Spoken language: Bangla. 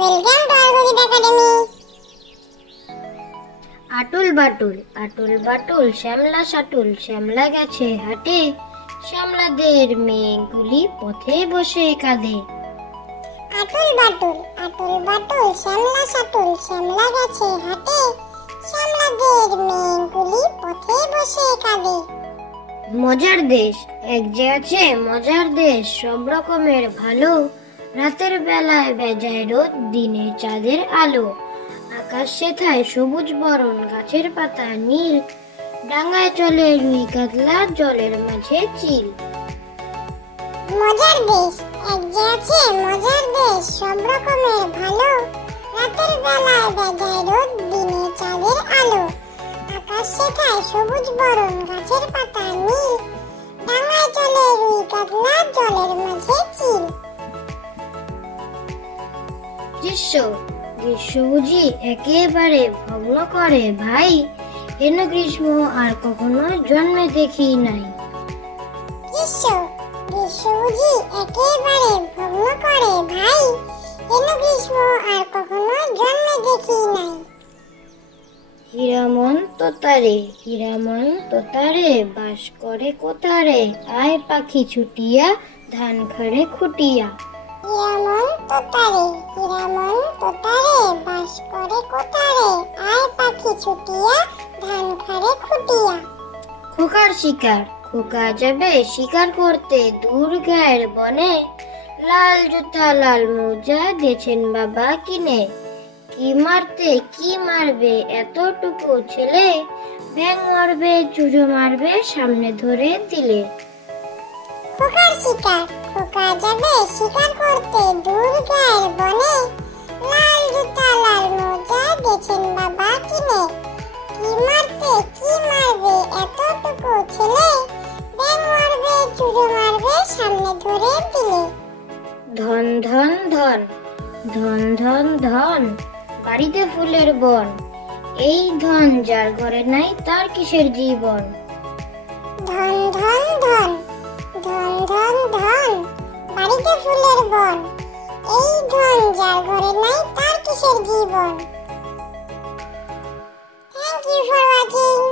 Welcome to Algojit Academy. আটুল Batul শ্যামলা শাটুল শ্যামলা গেছে হাটে, শ্যামলাদের মেয়েগুলি পথে বসে কাঁদে। আটুল বাটুল শ্যামলা শাটুল শ্যামলা গেছে হাটে, শ্যামলাদের মেয়েগুলি পথে বসে কাঁদে। মজার দেশ, এক যে আছে মজার দেশ, সব রকমের ভালো, রাতের বেলায় বেজায় রোদ, দিনে চাঁদের আলো, আকাশ সেথায় সবুজ বরণ, গাছের পাতা নীল, ডাঙায় চলে রুই কাতলা, জলের মাঝে চিল। মজার দেশ, এক যে আছে মজার দেশ, সব রকমের ভালো, রাতের বেলায় বেজায় রোদ, দিনে চাঁদের আলো, আকাশ সেথায় সবুজ বরণ, গাছের পাতা নীল, ডাঙায় চলে রুই কাতলা, জলের মাঝে চিল। গ্রীষ্ম বুঝি একেবারে ভগ্ন করে ভাই, হেন গ্রীষ্ম আর কখনো জন্মে দেখি নাই। গ্রীষ্ম বুঝি একেবারে ভগ্ন করে ভাই, হেন গ্রীষ্ম আর কখনো জন্মে দেখি নাই। হীরামন তোতারে বাস করে কোতারে, আয় পাখি ছুটিয়া ধান খাড়ে খুটিয়া। হীরামন তোতারে বাস করে কোতারে, আয় পাখি ছুটিয়া ধান খাড়ে খুটিয়া। খোকার শিকার, খোকা যাবে শিকার করতে দূর গায়ের বনে, লাল জুতা লাল মোজা দিয়েছেন বাবা কিনে। কি মারবে এতটুকু ছেলে, ব্যাঙ মারবে চুজো মারবে সামনে ধরে দিলে। খোকার শিকার, খোকা যাবে শিকার করতে দূর গায়ের বনে, লাল জুতা লাল মোজা দিয়েছেন বাবা কিনে। কি মারবে এতটুকু ছেলে, ব্যাঙ মারবে চুজো মারবে সামনে ধরে দিলে। ধন বাড়িতে ফুলের বন, এই ধন যার ঘরে নাই তার কিসের জীবন। ধন বাড়িতে ফুলের বন, এই ধন যার ঘরে নাই তার কিসের জীবন। Thank you for watching.